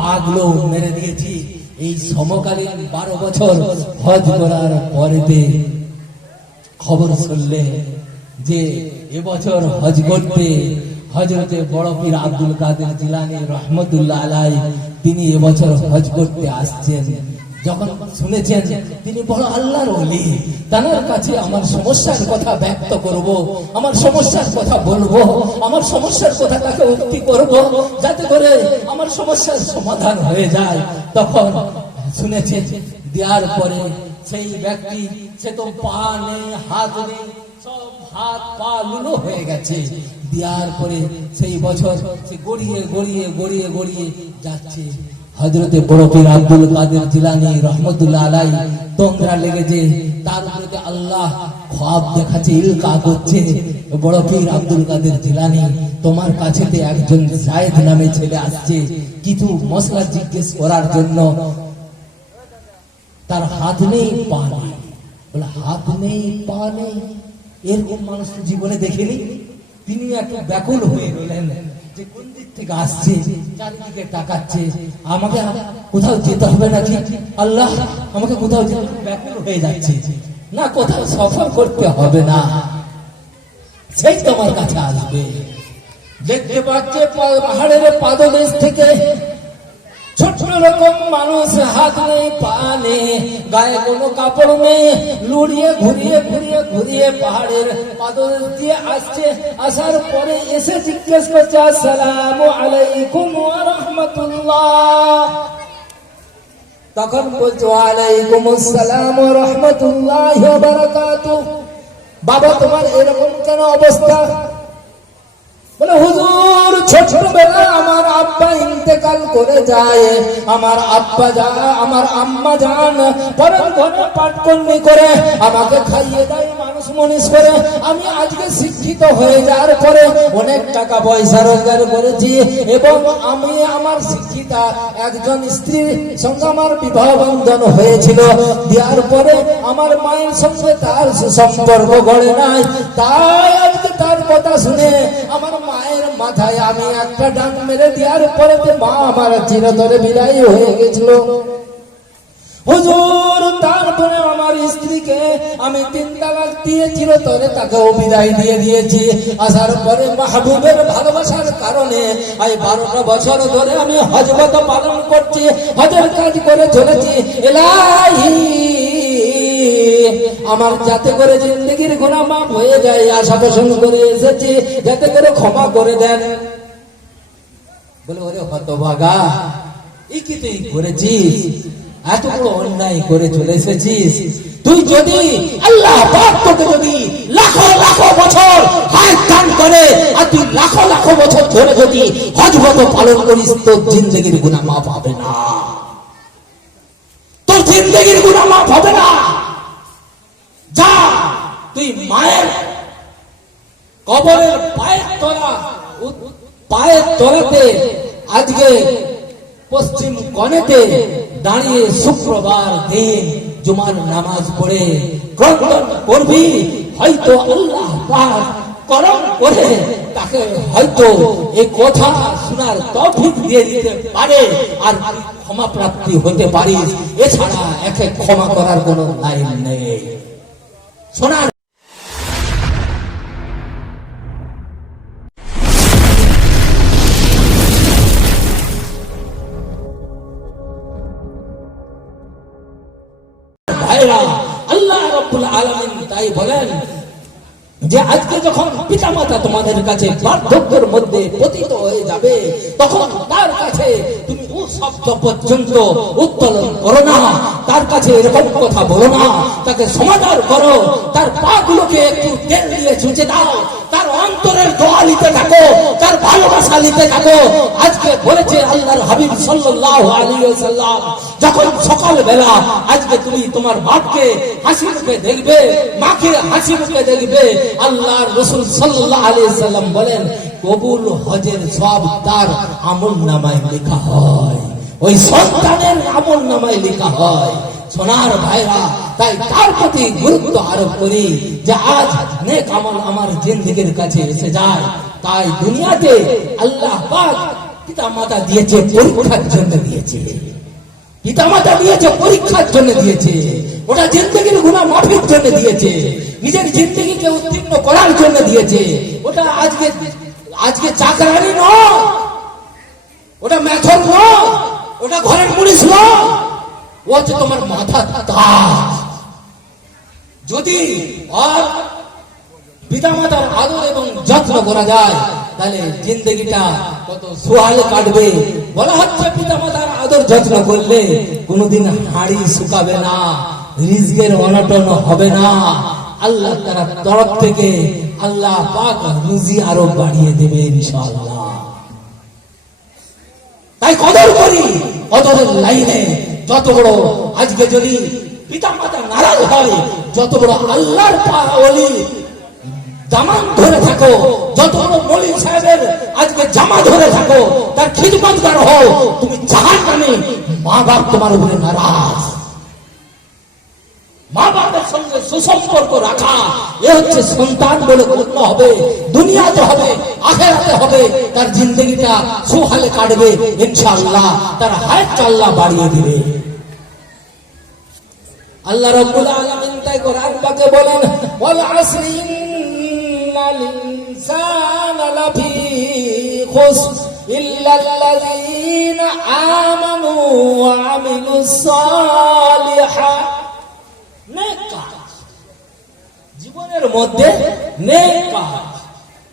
পাগুলো মেরে দিয়েছি। এই সমকালীন বারো বছর হজ করার পরেতে খবর শুনলে যে এবছর হজ করতে হজরতে বড় পীর আব্দুল কাদের জিলানি রহমতুল্লাহ আলাই তিনি এবছর হজ করতে আসছেন। যখন শুনেছেন, তিনি বড় আল্লাহর ওলি। তার কাছে আমার সমস্যার কথা ব্যক্ত করব, আমার সমস্যার কথা বলব, আমার সমস্যার কথা তাকে উক্তি করব, যাতে করে আমার সমস্যার সমাধান হয়ে যায়। তখন শুনেছেন, দেওয়ার পরে সেই ব্যক্তি, সে তো পা নেই, হাত নেই, সব হাত পা লুলো হয়ে গেছে। দেওয়ার পরে সেই বছর সে গড়িয়ে গড়িয়ে গড়িয়ে গড়িয়ে যাচ্ছে। হজরতে বড় পীর আব্দুল কাদের জিলানি রহমতুল্লাহ আলাই তোমরা লেগেছে, তার উপরে আল্লাহ খাব দেখাচ্ছে, ইলকা করছে। বড় পীর আব্দুল কাদের জিলানি, তোমার কাছে একজন জায়েদ নামে ছেলে আসছে, কিছু মশলা জিজ্ঞেস করার জন্য। তার হাত নেই, পা নেই। বলে, হাত নেই, পা নেই। এরকম মানুষ জীবনে দেখেনি? তিনি একটা ব্যাকুল হয়ে রইলেন। কোন দিক থেকে আসছে চারিদিকে তাকাচ্ছে, আমাকে কোথাও যেতে হবে নাকি? আল্লাহ আমাকে কোথাও যেতে ব্যাকুল হয়ে যাচ্ছে। না, কোথাও সফর করতে হবে না। সেই তোমার কাছে আসবে। দেখতে পাচ্ছে, পাহাড়ের পাদদেশ থেকে ছোট্ট রকম মানুষ, হাত নেই, পা নেই, গায়ে কোনো কাপড় নেই, লুড়িয়ে ঘুরিয়ে ঘুরিয়ে ঘুরিয়ে পাহাড়ের পাদল দিয়ে আসছে। আসার পরে এসে জিজ্ঞেস করছে, আসসালাম আলাইকুম রাহমাতুল্লাহ। তখন বলছো আলাইকুম আসসালাম রাহমাতুল্লাহি বাবা, তোমার এরকম কেন অবস্থা? বলে, হুজুর ছোটবেলা আমার আব্বা ইন্তেকাল করে যায়। আমার আব্বা যা আমার আম্মা যান পরের ঘরে পাটকর্মী করে আমাকে খাইয়ে দেয় আমি আজকে শিক্ষিত হয়ে যাওয়ার পরে অনেক টাকা পয়সা রোজগার করেছি এবং আমি আমার শিক্ষিতা একজন স্ত্রীর সঙ্গে আমার বিবাহ বন্ধন হয়েছিল। দেওয়ার পরে আমার মায়ের সঙ্গে তার সুসম্পর্ক গড়ে নাই। তাই আজকে তার কথা শুনে আমার মায়ের মাথায় আমি একটা ডান মেরে দেওয়ার পরে মা আমার চিরতরে বিদায় হয়ে গেছিল। হুজুর, তারপরে আমার স্ত্রীকে আমি তিন তালাক দিয়ে চিরতরে তাকেও বিদায় দিয়ে দিয়েছি। আসার পরে মাহবুবের ভালোবাসার কারণে এই বারোটা বছর ধরে আমি হজবত পালন করছি, হজের কাজ করে চলেছি। এলাহি, আমার যাতে করে জিন্দগির গোনা মাপ হয়ে যায়, আশা পোষণ করে এসেছি, যাতে করে ক্ষমা করে দেন। বলে, ওরে হতভাগা এই কি তুই করেছিস? এত বড় অন্যায় করে চলে এসেছিস। তুই যদি আল্লাহ তোকে যদি লাখো লাখো বছর দান করে, আর তুই লাখো লাখো বছর ধরে যদি হজবত পালন করিস, তোর জিন্দগির গুণা মাপ হবে না। তোর জিন্দগির গুণা মাপ হবে না। যা, তুই মায়ের কবরের পায়ের তলা, পায়ের তলাতে আজকে পশ্চিম কনেতে দাঁড়িয়ে শুক্রবার দিন জুমার নামাজ পড়ে ক্রন্দন করবি, হয়তো আল্লাহ পাক করম করে তাকে হয়তো এই কথা শোনার তৌফিক দিয়ে দিতে পারে আর ক্ষমা প্রাপ্তি হতে পারিস। এছাড়া একে ক্ষমা করার কোনো লাইন নেই। শোনার তাই বলেন যে আজকে যখন পিতামাতা তোমাদের কাছে বার্ধক্যের মধ্যে পতিত হয়ে যাবে, তখন তার কাছে তুমি শব্দ পর্যন্ত উত্তোলন করো না। তার কাছে এরকম কথা বলো না। তাকে সমাধান করো। তার পা গুলোকে একটু তেল দিয়ে ছুঁচে দাও। তার অন্তরের দোয়া নিতে থাকো। তার ভালোবাসা নিতে থাকো। আজকে বলেছে আল্লাহর হাবিব সাল্লাল্লাহু আলাইহি ওয়াসাল্লাম যখন সকাল বেলা আজকে তুমি তোমার বাপকে হাসি মুখে দেখবে, মাকে হাসি মুখে দেখবে, আল্লাহর রাসূল সাল্লাল্লাহু আলাইহি সাল্লাম বলেন, কবুল হজের সব তার আমল নামায় লেখা হয়। ওই সন্তানের আমল নামায় লেখা হয়। সোনার ভাইরা, তাই তার প্রতি গুরুত্ব আরোপ করি যে আজ নেক আমল আমার জিন্দিগির কাছে এসে যায়। তাই দুনিয়াতে আল্লাহ পাক পিতা মাতা দিয়েছে, পরীক্ষার জন্য দিয়েছে। পিতা মাতা দিয়েছে, পরীক্ষার জন্য দিয়েছে। ওটা জিন্দগির গুণা মাফির জন্য দিয়েছে। নিজের জিন্দগিকে উত্তীর্ণ করার জন্য দিয়েছে। ওটা আজকে আজকে চাকরানি নয়। ওটা মেথর নয়। ওটা ঘরের মুড়িস নয়। ও হচ্ছে তোমার মাথা তাজ যদি আর পিতামাতার আদর এবং যত্ন করা যায়, তাহলে জিন্দগিটা কত সোহালে কাটবে। বলা হচ্ছে পিতামাতার আদর যত্ন করলে কোনোদিন হাড়ি শুকাবে না, রিজকের অনটন হবে না। আল্লাহ তার তরফ থেকে আল্লাহ পাক রুজি আরও বাড়িয়ে দেবে ইনশাআল্লাহ। তাই কদর করি, কদরের লাইনে যত বড় আজকে যদি পিতা মাতা নারাজ হয়, যত বড় আল্লাহর পাওয়ালি জামান ধরে থাকো। যত মলিক সাহেবের আজকে জামা ধরে থাকো, তার খিদমতগার হও? তুমি জাহান নামে মা বাপ তোমার উপরে নারাজ। মা বাবার সঙ্গে সুসম্পর্ক রাখা, এ হচ্ছে সন্তান বলে গণ্য হবে। দুনিয়াতে হবে, আখেরাতে হবে। তার জিন্দগিটা সুহালে কাটবে, ইনশাআল্লাহ। তার হায়াত আল্লাহ বাড়িয়ে দিবে। আল্লাহ রাব্বুল আলামিন তাই কোরআন পাকে বলেন, ওয়াল আসরি ইল্লা আল্লাযীনা আমানু ওয়া আমিলুস সালিহাত নেক কাজ জীবনের মধ্যে নেক কাজ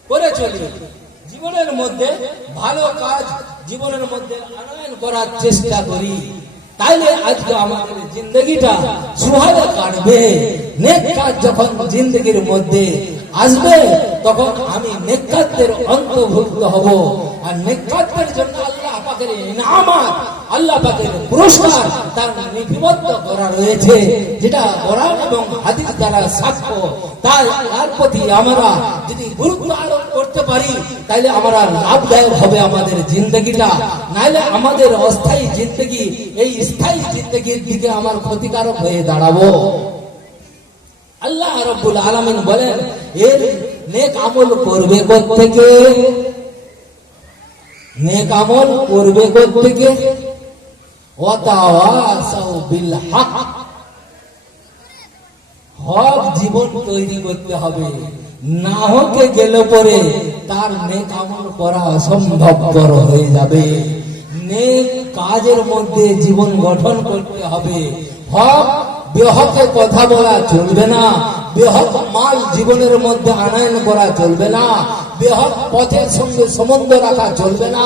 করে চলি। জীবনের মধ্যে ভালো কাজ, জীবনের মধ্যে আনয়ন করার চেষ্টা করি। তাইলে আজকে আমাদের জিন্দগিটা সুহালে কাটবে। নেক কাজ যখন জিন্দগির মধ্যে আসবে তখন আমি নেকাতদের অন্তর্ভুক্ত হব। আর নেকাতদের জন্য আল্লাহ পাকের ইনামাত আল্লাহ পাকের পুরস্কার তার করা রয়েছে, যেটা কোরআন এবং হাদিস দ্বারা সাক্ষ্য। তাই তার প্রতি আমরা যদি গুরুত্ব আরোপ করতে পারি তাহলে আমরা লাভদায়ক হবে আমাদের জিন্দগিটা। নাহলে আমাদের অস্থায়ী জিন্দগি, এই স্থায়ী জিন্দগির দিকে আমার ক্ষতিকারক হয়ে দাঁড়াবো। আল্লাহ রব্বুল আলামিন বলেন, এর নেক আমল করবে থেকে নেক আমল করবে হক জীবন তৈরি করতে হবে। না হকে গেলে পরে তার নেক আমল করা হয়ে যাবে। নেক কাজের মধ্যে জীবন গঠন করতে হবে। হক বেহকে কথা বলা চলবে না। বেহক মাল জীবনের মধ্যে আনয়ন করা চলবে না। বেহক পথের সঙ্গে সম্বন্ধ রাখা চলবে না।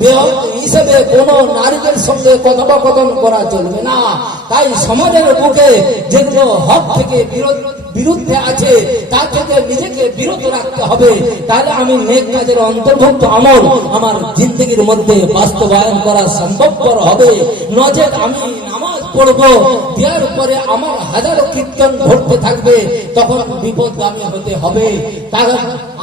বেহক হিসেবে কোন নারীদের সঙ্গে কথোপকথন করা চলবে না। তাই সমাজের বুকে যেগুলো হক থেকে বিরোধ বিরুদ্ধে আছে তার থেকে নিজেকে বিরত রাখতে হবে। তাহলে আমি নেক কাজের অন্তর্ভুক্ত আমল আমার জিন্দগির মধ্যে বাস্তবায়ন করা সম্ভবপর হবে। নজর আমি নামাজ পড়ব দেওয়ার পরে আমার হাজারো কীর্তন ঘটতে থাকবে, তখন বিপদগামী হতে হবে। তার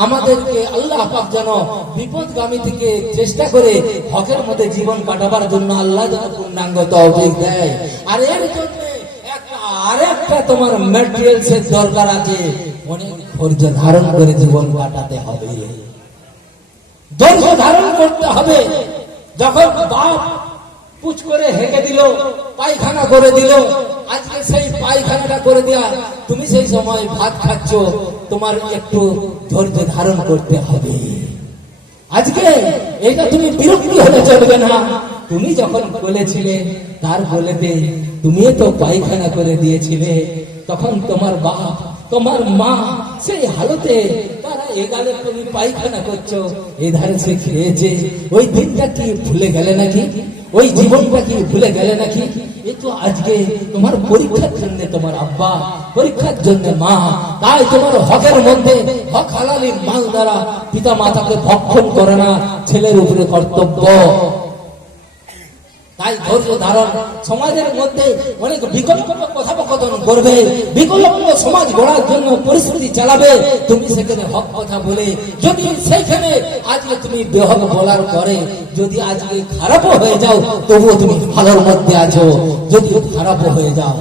আমাদেরকে আল্লাহ পাক যেন বিপদগামী থেকে চেষ্টা করে হকের মধ্যে জীবন কাটাবার জন্য আল্লাহ যেন পূর্ণাঙ্গ তৌফিক দেয়। আর এর জন্য আরেকটা তোমার ম্যাটেরিয়ালস এর দরকার আছে। অনেক ধৈর্য ধারণ করে জীবন কাটাতে হবে। ধৈর্য ধারণ করতে হবে। যখন বাপ পুচ করে হেঁকে দিল, পায়খানা করে দিল। আজকে সেই পায়খানাটা করে দেয়া। তুমি সেই সময় ভাত খাচ্ছ, তোমার একটু ধৈর্য ধারণ করতে হবে। আজকে এটা তুমি বিরক্তি হলে চলবে না। তুমি যখন বলেছিলে, তার বলেতে তুমি তো পায়খানা করে দিয়েছিলে, তখন তোমার বাপ, তোমার মা সেই হালতে তারা এগালে তুমি পায়খানা করছ। এধারে সে খেয়েছে। ওই দিনটা কি ভুলে গেলে নাকি? ওই জীবনটা কি ভুলে গেলে নাকি? এ তো আজকে তোমার পরীক্ষার জন্য তোমার আব্বা, পরীক্ষার জন্য মা, তাই তোমার হকের মধ্যে হক হালালির মাল দ্বারা পিতা মাতাকে ভক্ষণ করে না ছেলের উপরে কর্তব্য। তাই ধৈর্য ধারণ সমাজের মধ্যে অনেক বিকল্প কথোপকথন করবে। বিকল্প সমাজ গড়ার জন্য পরিস্থিতি চালাবে। তুমি সেখানে হক কথা বলে, যদি সেখানে আজকে তুমি বেহক বলার পরে যদি আজকে খারাপও হয়ে যাও, তবুও তুমি ভালোর মধ্যে আছো। যদি খারাপও হয়ে যাও।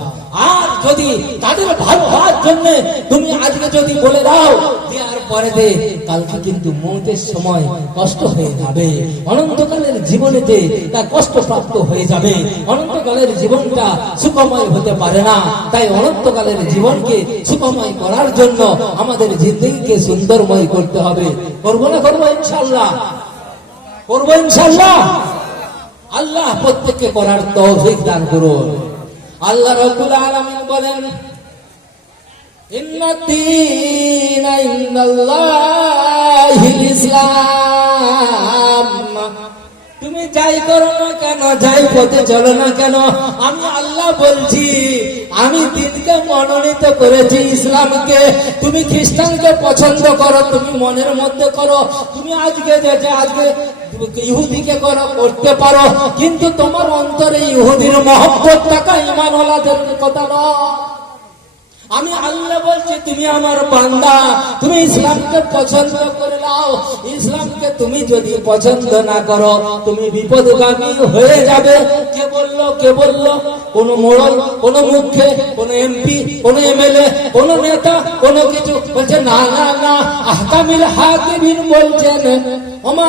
আর যদি তাদের ভালো হওয়ার জন্য তুমি আজকে যদি বলে দাও দেওয়ার পরে দে কালকে কিন্তু মৌতের সময় কষ্ট হয়ে যাবে। অনন্তকালের জীবনেতে তা কষ্ট প্রাপ্ত হয়ে যাবে। অনন্তকালের জীবনটা সুখময় হতে পারে না। তাই অনন্তকালের জীবনকে সুখময় করার জন্য আমাদের জিন্দগিকে সুন্দরময় করতে হবে। করব না করব ইনশাল্লাহ করব ইনশাল্লাহ আল্লাহ প্রত্যেককে করার তৌফিক দান করুন। আল্লাহ রব্বুল আলামিন বলেন ইনদাল্লাহিল ইসলাম। তুমি যাই করো না কেন, যাই পথে চলো না কেন, আমি আল্লাহ বলছি, আমি দিনকে মনোনীত করেছি ইসলামকে। তুমি খ্রিস্টানকে পছন্দ করো, তুমি মনের মধ্যে করো। তুমি আজকে যেটা আজকে ইহুদিকে করো, করতে পারো। কিন্তু তোমার অন্তরে ইহুদির মহব্বত টাকা ইমান ওলাদের কথা নয়। আমি আল্লাহ বলছি, তুমি আমার বান্দা, তুমি ইসলামকে পছন্দ করে নাও। ইসলামকে তুমি যদি পছন্দ না করো, তুমি বিপদগামী হয়ে যাবে। কে বলল কে বলল? কোন মোড়ল, কোন মুখ্যে, কোন এমপি, কোন এমএলএ, কোন নেতা, কোন কিছু? বলছে, না না না, আহকামিল হাকিমিন বলছেন, ওমা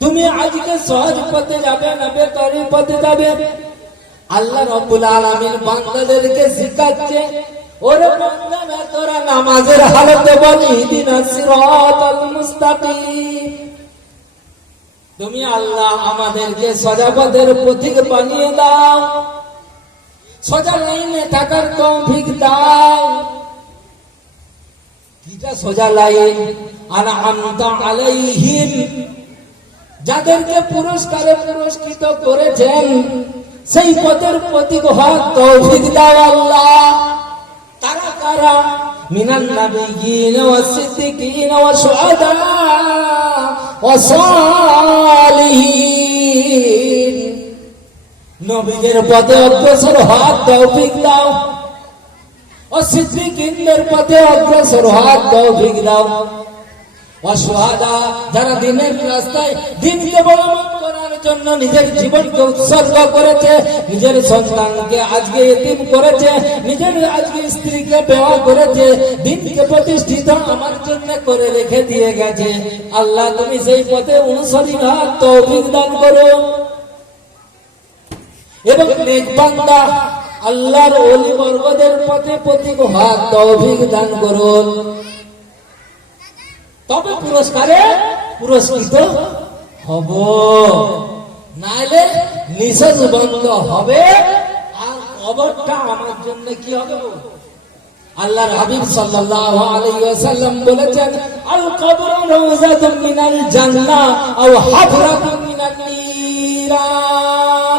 তুমি আজকে সহজ পথে যাবে না বেকারি পথে যাবে। আল্লাহ রব্বুল আলামিন বান্দাদেরকে শিখাচ্ছে, ওরে বান্দা, না তোরা নামাজের হালতে বল ইহদিনাস সিরাতাল মুস্তাকিম। তুমি আল্লাহ আমাদেরকে সোজা পথের পথিক বানিয়ে দাও। সোজা লাইনে থাকার তৌফিক দাও। কিটা সোজা লাইন আনা আমতা আলাইহিম। যাদেরকে পুরস্কারে পুরস্কৃত করেছেন, সেই পদের প্রতীক হওয়ার তৌফিক দাও আল্লাহ। তারা কারা? মিনান নাবিয়িন ওয়াস সিদ্দিকিন ওয়াস শুহাদা ওয়াস সালিহিন। নবীদের পথে অগ্রসর হওয়ার তৌফিক দাও। ও সিদ্দিকিনদের পথে অগ্রসর হওয়ার তৌফিক দাও। অসহাদা যারা দিনের রাস্তায় দিনকে করার জন্য নিজের জীবনকে উৎসর্গ করেছে, নিজের সন্তানকে আজকে এতিম করেছে, নিজের আজকে স্ত্রীকে করেছে, দিনকে প্রতিষ্ঠিত আমার জন্য করে রেখে দিয়ে গেছে। আল্লাহ, তুমি সেই পথে অনুসরী তৌফিক দান করো। এবং নেক বান্দা, আল্লাহর অলি বর্গদের পথে প্রতীক হাত তৌফিক দান করুন। তবে পুরস্কারে পুরস্কৃত হব। নাইলে নিঃশ্বাস বন্ধ হবে। আর কবরটা আমার জন্য কি হবে? আল্লাহর হাবিব সাল্লাল্লাহু আলাইহি ওয়াসাল্লাম বলেছেন, আল কবর রওজাতুম মিনাল জান্নাহ আও হাফরাতুম মিনান নিরান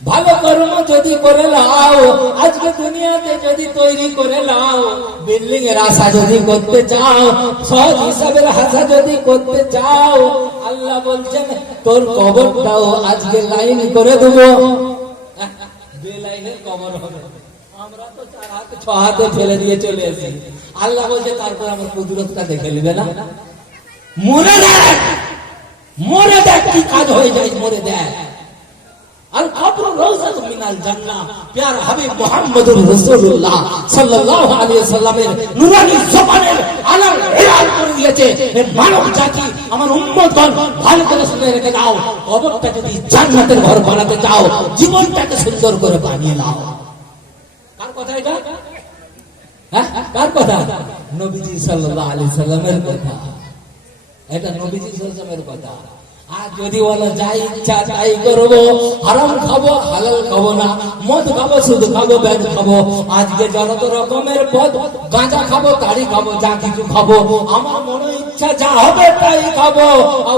ভালো কর্ম যদি করে লাও, আজকে দুনিয়াতে যদি তৈরি করে লাও বিল্ডিং এর আশা যদি করতে চাও সহজ হিসাবের আশা যদি করতে চাও, আল্লাহ বলছেন, তোর কবরটাও আজকে লাইন করে দেব। বেলাইনের কবর হবে। আমরা তো চার হাতে, ছ হাতে ফেলে দিয়ে চলে এসেছি আল্লাহ বলছে, তারপর আমার কুদরতটা দেখে নেবে না। মরে দেখ! মরে দেখ কি কাজ হয়ে যায়, মরে দেখ। ঘর বানাতে চাও, জীবনটাকে সুন্দর করে বানিয়ে নাও। কার কথা এটা? হ্যাঁ কার কথা? নবীজি সাল্লাল্লাহু আলাইহি সাল্লামের কথা। এটা নবীজি সাল্লামের কথা। আর যদি বলো যাই ইচ্ছা তাই করব। হারাম খাব, হালাল খাব না। মদ খাব শুধু খাব ব্যাগ খাব। আজকে যত রকমের পদ, গাঁজা খাব তাড়ি খাব, যা কিছু খাব। আমার মনে ইচ্ছা যা হবে তাই খাব। আও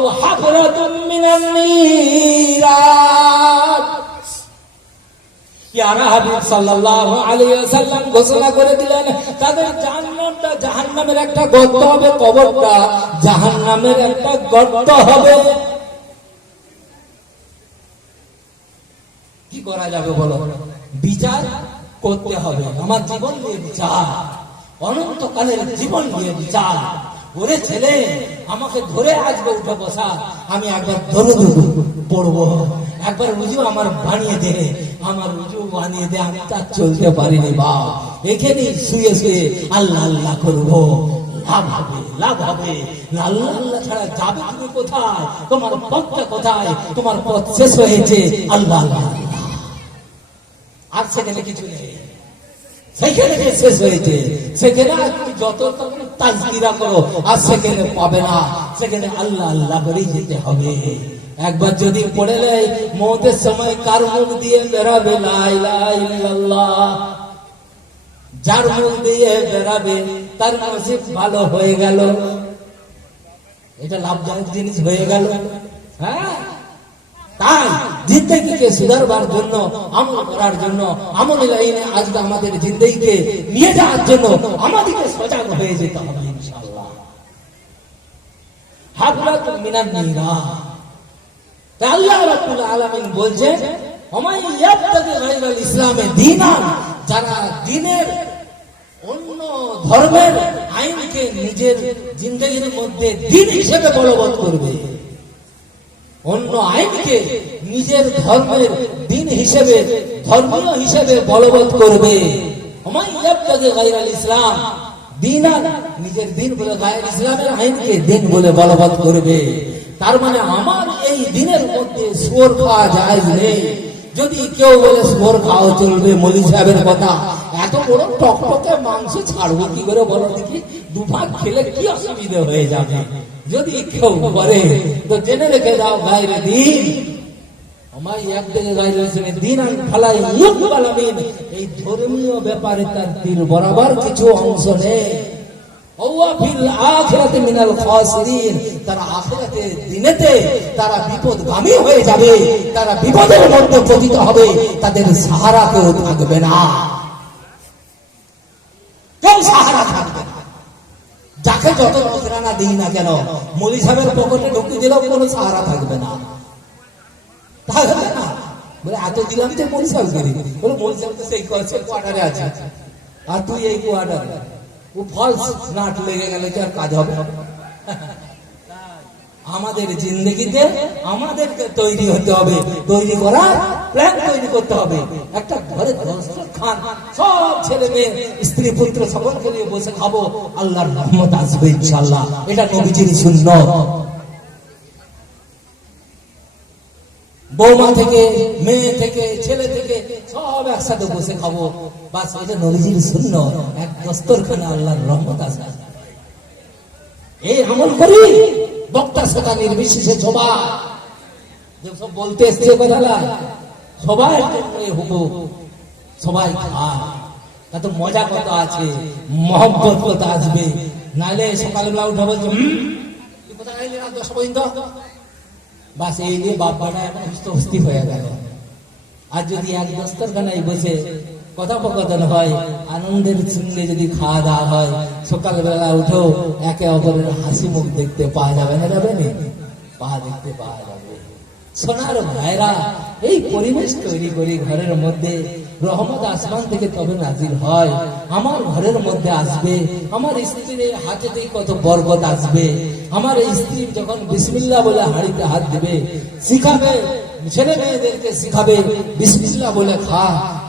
ওয়াসাল্লাম ঘোষণা করে দিলেন, তাদের জাহান্নামটা জাহান্নামের একটা গর্ত হবে, কবরটা জাহান্নামের একটা গর্ত হবে কি করা যাবে বলো? বিচার করতে হবে। আমার জীবন নিয়ে বিচার। অনন্তকালের জীবন নিয়ে বিচার। ওরে ছেলে, আমাকে ধরে আজকে উঠে বসা। আমি একবার ধরে পড়ব। একবার রুজু আমার বানিয়ে দে। আমার রুজু বানিয়ে দে, আমি তার চলতে পারিনি বা। এখানেই শুয়ে শুয়ে আল্লাহ আল্লাহ করব। লাভ হবে লাভ হবে। আল্লাহ আল্লাহ ছাড়া যাবে তুমি কোথায়? তোমার পথটা কোথায়? তোমার পথ শেষ হয়েছে। আল্লাহ আল্লাহ। আর সেখানে কিছু নেই। সেখানে যে শেষ হয়েছে সেখানে যত তাজকিরা করো, আর সেখানে পাবে না। সেখানে আল্লাহ আল্লাহ করেই যেতে হবে। একবার যদি পড়ে নেয়, মৌতের সময় কার মুখ দিয়ে বেরাবে? যার মুখ দিয়ে বেরাবে, তার নসিব ভালো হয়ে গেল। এটা লাভজনক জিনিস হয়ে গেল। হ্যাঁ? তাই জিন্দগিকে সুধারবার নিয়ে যাওয়ার জন্য আমাদেরকে সজাগ হয়ে যেতে হবে আলামিন ইসলামে যারা অন্য ধর্মের আইনকে নিজের জিন্দগির মধ্যে দিন হিসেবে বলবৎ করবে। অন্য আইনকে নিজের ধর্মের দিন হিসেবে, ধর্মীয় হিসেবে বলবৎ করবে। আমায় ইয়াবতাগি গায়রাল ইসলাম নিজের দিন বলে গায়ের ইসলামের আইনকে দিন বলে বলবৎ করবে। তার মানে আমার এই দিনের মধ্যে সুর খাওয়া যায় নেই। যদি কেউ বলে সুর খাওয়া চলবে মলি সাহেবের কথা, এত বড় টকটকে মাংস ছাড়বো কি করে বলো দেখি? দুভাগ খেলে কি অসুবিধা হয়ে যাবে? যদি কেউ করে তো জেনে রেখে দাও গায়ের দিন। আমার দিন আন ফালাই এই ধর্মীয় ব্যাপারে তার তীর বরাবর কিছু অংশ নেই। তারা দিনেতে তারা হয়ে যাবে, তারা বিপদের মধ্যে পতিত হবে, তাদের সাহারা কেউ থাকবে না কেউ সাহারা থাকবে না যাকে যত নজরানা দিই না কেন? মলি সাহেবের পকেটে ঢুকে দিলেও কোনো সাহারা থাকবে না। থাকবে না। বলে এত দিলাম যে মলি সাহেব দিই বলে, মলি সাহেব কোয়ার্টারে আছে। আর তুই এই কোয়ার্টার ও ফলস নাট লেগে গেলে কি আর কাজ হবে আমাদের জিন্দগিতে আমাদেরকে তৈরি হতে হবে। তৈরি করার প্ল্যান তৈরি করতে হবে। একটা ঘরে খান, সব ছেলে মেয়ে, স্ত্রী, পুত্র সকলকে নিয়ে বসে খাব। আল্লাহর রহমত আসবে ইনশাল্লাহ এটা নবীজির শূন্য বৌমা থেকে, মেয়ে থেকে, ছেলে থেকে সব একসাথে বসে খাব। বাস, এটা নবীজির শূন্য এক দস্তরখানে আল্লাহর রহমত আসবে। এই আমল করি বক্তা শ্রোতা নির্বিশেষে সবাই। যেসব বলতে এসছে কথাটা সবাই হুকুম। সবাই খায়। এত মজা কত আছে মহব্বত কত আসবে। নাইলে সকালবেলা উঠে বলছে "হুম, তুই কোথায় গেলি রাত দশটা পর্যন্ত? বাস এই নিয়ে বাপ্পাটা এখন হুস্ত হুস্তি হয়ে গেল। আর যদি এক দস্তরখানায় বসে কথোপকথন হয়, আনন্দের সঙ্গে যদি খাওয়া দাওয়া হয়, সকালবেলা উঠেও একে অপরের হাসি মুখ দেখতে পাওয়া যাবে না যাবে না? দেখতে পাওয়া যাবে। সোনার ভাইরা, এই পরিবেশ তৈরি করি ঘরের মধ্যে। রহমত আসমান থেকে তবে নাজির হয়? আমার ঘরের মধ্যে আসবে। আমার স্ত্রীর হাতেতে কত বরকত আসবে? আমার স্ত্রী যখন বিসমিল্লাহ বলে হাড়িতে হাত দিবে, শিখাবে, ছেলে মেয়েদেরকে শিখাবে, বিসমিল্লাহ বলে খা।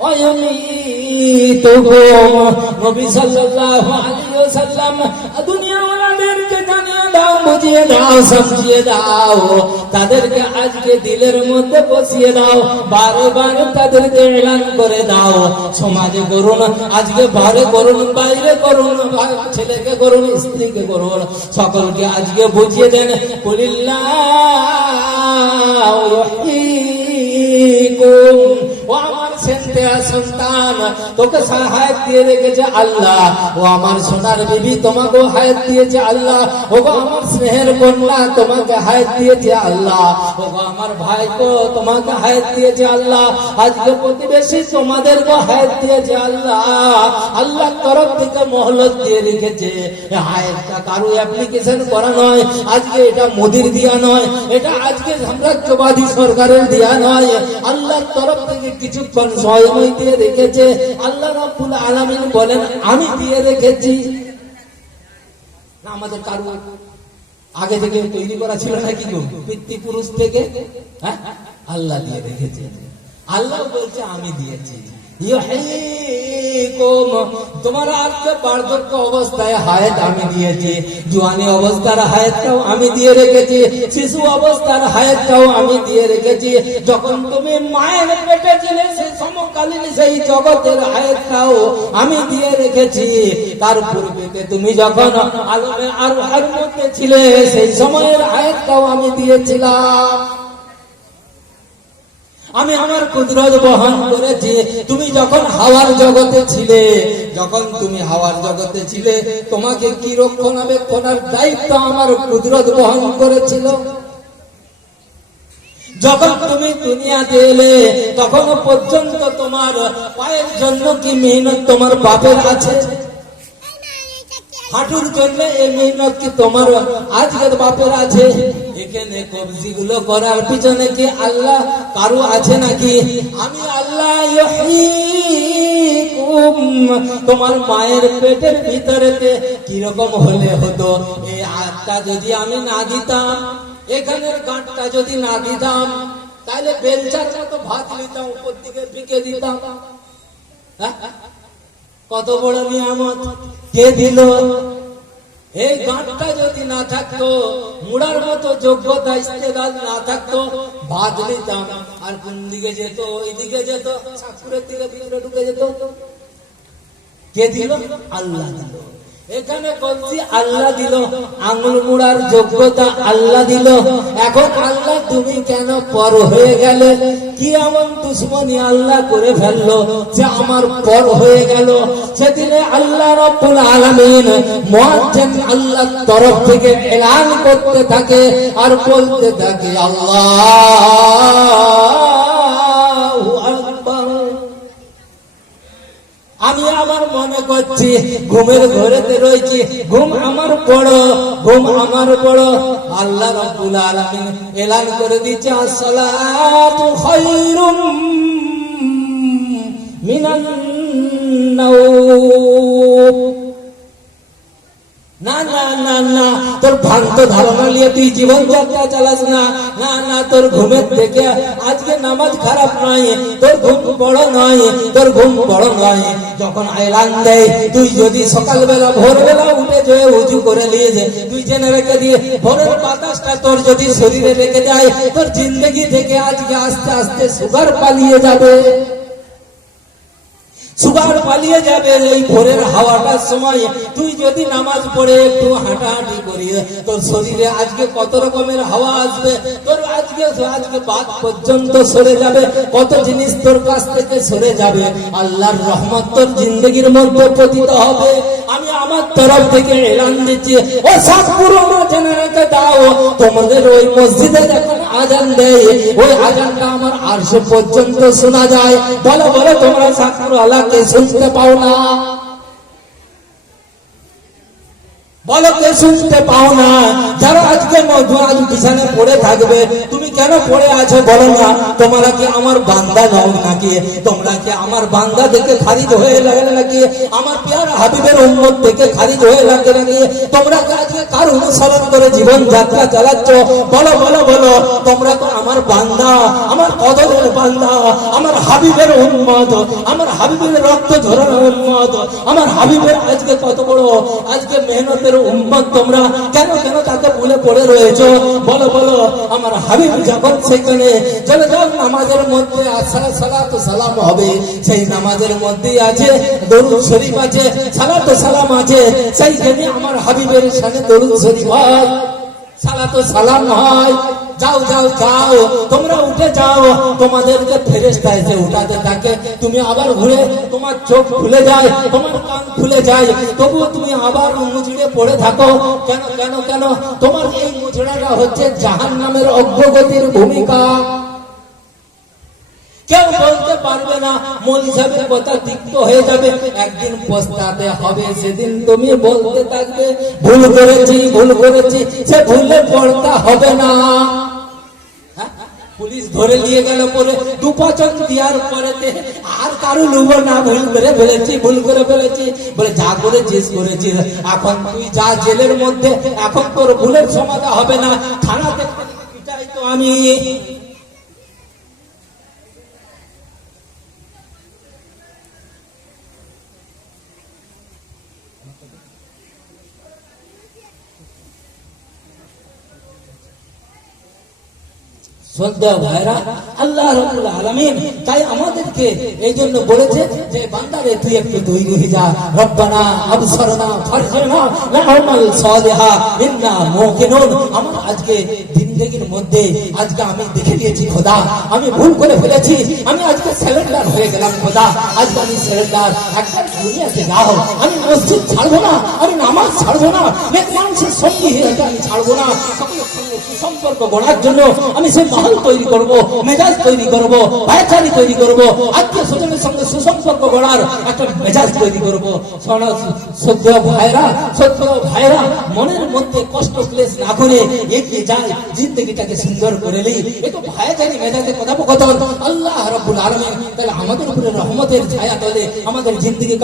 ওয়া ইউমীতুকুম নবী সাল্লাল্লাহু আলাইহি ওয়াসাল্লাম দুনিয়া ওয়ালাদেরকে জানিয়ে দাও, বুঝিয়ে দাও দাও। তাদেরকে আজকে দিলের মধ্যে বসিয়ে দাও, বারবার তাদেরকে এলান করে দাও। সমাজে করুন, আজকে বারে করুন, বাইরে করুন ছেলেকে করুন, স্ত্রীকে করুন, সকলকে আজকে বুঝিয়ে দেন বলিল্লাহ সন্তান? তোকে দিয়ে রেখেছে আল্লাহ। ও আমার সোনার বিবি হায়াত দিয়েছে আল্লাহ। ও আমার স্নেহের কন্যা তোমাকে হায়াত দিয়েছে আল্লাহ। ও তোমাকে হায়াত দিয়েছে আল্লাহ। আজকে প্রতিবেশী তোমাদেরকে হায়াত দিয়েছে আল্লাহ। আল্লাহ তরফ থেকে মহলত দিয়ে রেখেছে। হায়াতটা কারও অ্যাপ্লিকেশন করা নয়। আজকে এটা মোদির দিয়া নয়। এটা আজকে সাম্রাজ্যবাদী সরকারের দিয়া নয়। আল্লাহর তরফ থেকে কিছুক্ষণ সময় দিয়ে রেখেছে। আল্লাহ রাব্বুল আলামিন বলেন, আমি দিয়ে রেখেছি। না, আমাদের কারও আগে থেকে তৈরি করা ছিল না কিন্তু পিতৃপুরুষ থেকে হ্যাঁ? আল্লাহ দিয়ে রেখেছে। আল্লাহ বলছে, আমি দিয়েছি। তোমার আজকে বার্ধক্য অবস্থায় হায়াত আমি দিয়েছি অবস্থার হায়াতটাও আমি দিয়ে রেখেছি, শিশু অবস্থার হায়াতটাও আমি দিয়ে রেখেছি। যখন তুমি মায়ের পেটে ছিলে সেই সমকালীন সেই জগতের হায়াতটাও আমি দিয়ে রেখেছি। তার পূর্বেতে তুমি যখন আলমে আর আর মধ্যে ছিলে, সেই সময়ের হায়াতটাও আমি দিয়েছিলাম। আমি আমার কুদরত বহন করেছি। তুমি যখন হাওয়ার জগতে ছিলে, যখন তুমি হাওয়ার জগতে ছিলে, তোমাকে কি রক্ষণাবেক্ষণার দায়িত্ব আমার কুদরত বহন করেছিল? যখন তুমি দুনিয়াতে এলে তখন পর্যন্ত তোমার পায়ের জন্য কি মেহনত তোমার বাপের আছে হাঁটুর জন্য এই মেহনত কি তোমার আজকের বাপের আছে। এখানে কবজি গুলো করার পিছনে কি আল্লাহ কারও আছে নাকি? আমি আল্লাহ তোমার মায়ের পেটের ভিতরেতে কীরকম হলে হতো? এই আটটা যদি আমি না দিতাম, এখানের গাঁটটা যদি না দিতাম তাহলে বেলচার তো ভাত নিতাম, উপর দিকে ফিকে দিতাম। হ্যাঁ? কত বড় নিয়ামত কে দিল? এই গাঁটটা যদি না থাকতো, মুড়ার মতো যোগ্যতা ইস্তেদাদ না থাকতো ভাত নিতাম আর কোন দিকে যেত? ওই দিকে যেত, ঠাকুরের দিকে ঢুকে যেত। কে দিল? আল্লাহ দিল। এখানে বলছি, আল্লাহ দিল। আঙুল মুড়ার যোগ্যতা আল্লাহ দিল। এখন আল্লাহ, তুমি কেন পর হয়ে গেলে? কি এমন দুশ্মনী আল্লাহ করে ফেলল যে আমার পর হয়ে গেল? সেদিনে আল্লাহ রব্বুল আলামিন মুয়াজ্জিন আল্লাহর তরফ থেকে এলান করতে থাকে আর বলতে থাকে, আল্লাহু আমি আমার মনে করছি, ঘুমের ঘরেতে রয়েছি। ঘুম আমার বড় ঘুম আমার বড় আল্লাহ রাব্বুল আলামিন এলান করে দিচ্ছে আসসালাতু খায়রুম মিনান নাওম। না না না না, তোর ভ্রান্ত ধারণা নিয়ে তুই জীবন যাত্রা চালাস না। না না, তোর ঘুমের থেকে আজকে নামাজ খারাপ নয়, তোর ঘুম বড় নয়, তোর ঘুম বড় নয়। যখন দেয়, তুই যদি সকালবেলা, ভোরবেলা উঠে যে উঁচু করে নিয়ে যে, তুই জেনে রেখে দিয়ে, ভোরের বাতাসটা তোর যদি শরীরে রেখে যায় তোর জিন্দগি থেকে আজকে আস্তে আস্তে সুগার পালিয়ে যাবে। সুগার পালিয়ে যাবে এই ভোরের হাওয়াটার সময়। তুই যদি নামাজ পড়ে একটু হাঁটাহাঁটি করি তোর শরীরে আজকে কত রকমের হাওয়া আসবে? তোর আজকে আজকে বাদ পর্যন্ত সরে যাবে। কত জিনিস তোর কাছ থেকে সরে যাবে। আল্লাহর রহমত তোর জিন্দগির মধ্যে পতিত হবে। আমি আমার তরফ থেকে এলান দিচ্ছি। ও সব পুরোনো জেনে রেখে দাও। তোমাদের ওই মসজিদে যখন আজান দেয়। ওই আজানটা আমার আরশে পর্যন্ত শোনা যায়। বলো বলো, তোমরা সাকুর আল্লাহকে শুনতে পাও না? বলো, কে শুনতে পাও না? যারা আজকে মধু আজ বিছানে পড়ে থাকবে কেন পড়ে আছো বলো না? তোমরা কি আমার বান্দা নও নাকি? তোমরা কি আমার বান্দা দেখে খারিজ হয়ে লাগে নাকি? আমার পেয়ার হাবিবের উন্মত থেকে খারিজ হয়ে লাগে নাকি? তোমরা আজকে কার অনুসরণ করে জীবন যাত্রা চালাচ্ছ? বলো বলো বলো। তোমরা তো আমার বান্দা, আমার কদরের বান্দা, আমার হাবিবের উন্মত আমার হাবিবের রক্ত ঝরানো উন্মত আমার হাবিবের আজকে কত বড়, আজকে মেহনতের উম্মত তোমরা কেন কেন তাকে ভুলে পড়ে রয়েছো? বলো বলো। আমার হাবিব যখন সেখানে যেন যখন নামাজের মধ্যে আসা তো সালাম হবে। সেই নামাজের মধ্যেই আছে, দরুদ শরীফ আছে, সালাত সালাম আছে। সেইখানে আমার হাবিবের সাথে দরুদ শরীফ হয়। সালাত সালাম হয়। যাও যাও যাও তোমরা উঠে যাও। তোমাদেরকে ফেরেস্তা এসে উঠাতে থাকে। তুমি আবার ঘুরে তোমার চোখ খুলে যায় তোমার কান খুলে যায়। তবুও তুমি আবার মুচড়ে পড়ে থাকো। কেন কেন কেন? তোমার এই মুচড়াটা হচ্ছে জাহান নামের অগ্রগতির ভূমিকা। কেউ বলতে পারবে না মূল হিসাবে কথা তিক্ত হয়ে যাবে। একদিন পস্তাতে হবে, সেদিন তুমি বলতে থাকবে, ভুল করেছি ভুল করেছি, সে ভুলে পড়তে হবে না। হ্যাঁ? পুলিশ ধরে নিয়ে গেল পরে দুপাচন দেওয়ার পরেতে আর কারও লুবো না, ভুল করে ফেলেছি, ভুল করে ফেলেছি। বলে, যা করেছিস করেছিস। এখন তুই যা জেলের মধ্যে, এখন তোর ভুলের সমাধা হবে না। থানা দেখতে তো আমি। শ্রদ্ধা ভাইরা, আল্লাহ রাব্বুল আলামিন তাই আমাদেরকে এই জন্য তুই একটু তৈরি যা। রব্বানা, আবসারনা ইন্না মুকিনুন। আমার আজকে জিন্দেগির মধ্যে আজকে আমি দেখে নিয়েছি খোদা। আমি ভুল করে ফেলেছি। আমি আজকে স্যালেন্ডার হয়ে গেলাম খোদা। আজকে আমি স্যালেন্ডার একবার দুনিয়াতে যাও আমি মসজিদ ছাড়বো না, আমি নামাজ ছাড়বো না মানুষের সঙ্গী হয়ে আমি ছাড়বো না। সম্পর্ক গড়ার জন্য আমি সেই মহল তৈরি করব, মেজাজ তৈরি করব, ভাইচারি তৈরি করব। আত্মীয় স্বজনের সঙ্গে সুসম্পর্ক গড়ার একটা মেজাজ তৈরি সত্য ভাইরা সত্য ভাইরা, মনের মধ্যে কষ্ট, ক্লেশ না করে এগিয়ে যায় জিন্দগিটাকে সুন্দর করে নেই। মেজাজে কথোপকথন। আল্লাহ রাব্বুল তাহলে আমাদের উপরে রহমতের ছায়া তলে আমাদের জিন্দগি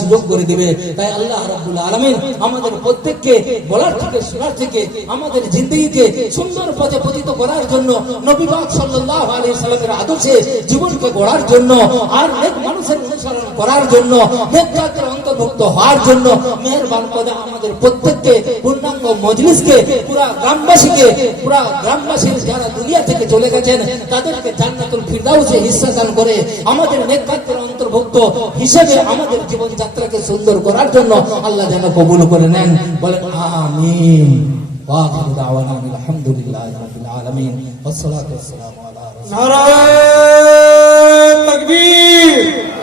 সুযোগ করে দিবে। তাই আল্লাহ রাব্বুল আলামিন আমাদের প্রত্যেককে বলার থেকে, শোনার থেকে, আমাদের জিন্দগিকে সুন্দর পথে পতিত করার জন্য নবী পাক সাল্লাল্লাহু আলাইহি সাল্লামের আদর্শে জীবনকে গড়ার জন্য আর নেক মানুষের অনুসরণ করার জন্য নেক জাতির অন্তর্ভুক্ত হওয়ার জন্য মেহেরবান করে আমাদের প্রত্যেককে পূর্ণাঙ্গ মজলিসকে পুরা গ্রামবাসীকে পুরা গ্রামবাসীর যারা দুনিয়া থেকে চলে গেছেন তাদেরকে জান্নাতুল ফিরদাউসে হিস্সা দান করে আমাদের নেক জাতির অন্তর্ভুক্ত হিসেবে আমাদের জীবনযাত্রাকে সুন্দর করার জন্য আল্লাহ যেন কবুল করে নেন বলেন আমিন واخر دعوانا أن الحمد لله رب العالمين والصلاه والسلام على رسول নারায়ণ তকবীর।